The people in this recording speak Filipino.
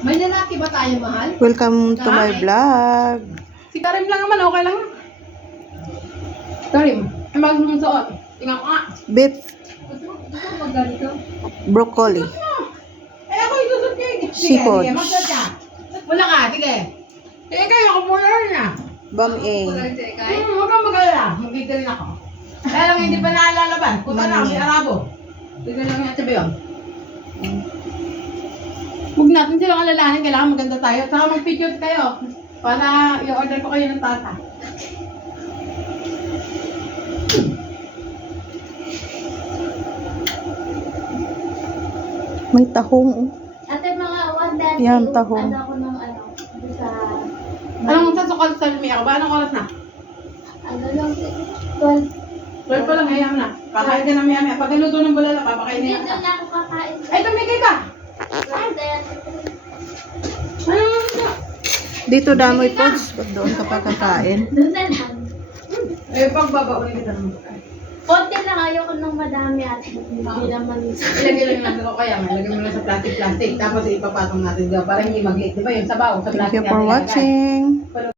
May lalaki ba tayo, mahal? Welcome to my vlog. Si Karim lang naman, okay lang. Karim, ay magsusuot. Tingnan ko nga. Beef Gusto mo magganito? broccoli. Eh ako isusot kayo. Seafood. Sige, magsuot ka. Wala ka, sige. Sige kayo, ako muna rin ah. Bam-ing. Huwag kang mag-alala. Magkita rin ako. Kaya lang hindi pa naalalaban. Punta na ako si Arabo. Sige lang yung sabi yun. Huwag natin silang alalahanin. Kailangan maganda tayo. Saka mag-picture kayo. Para i-order ko kayo ng tata. May tahong. Ate, mga 1 Yan, tahong. Ano ako ng ano, sa... Anong sasukal sa Lumia ka ba? Anong oras na? Ano lang, 12. 12 pa lang, hayam na. Kakain ka na maya-maya. Pag naluto ng bulala, papakain Hindi niya doon ka. na ako kakain. Ay, tumigay ka! Ate, Ano naman ito? Dito damoy pods. Pag doon ka pa kakain. doon na lang. Eh, pagbabaunin kita naman. Konti lang, ayoko nang madami at hindi naman. Ilagay lang natin ko kaya. Ilagay mo lang sa plastic. Tapos ipapatong natin dito para hindi mag-liit. Di ba yung sabaw sa Thank plastic you for natin ilalagay. watching.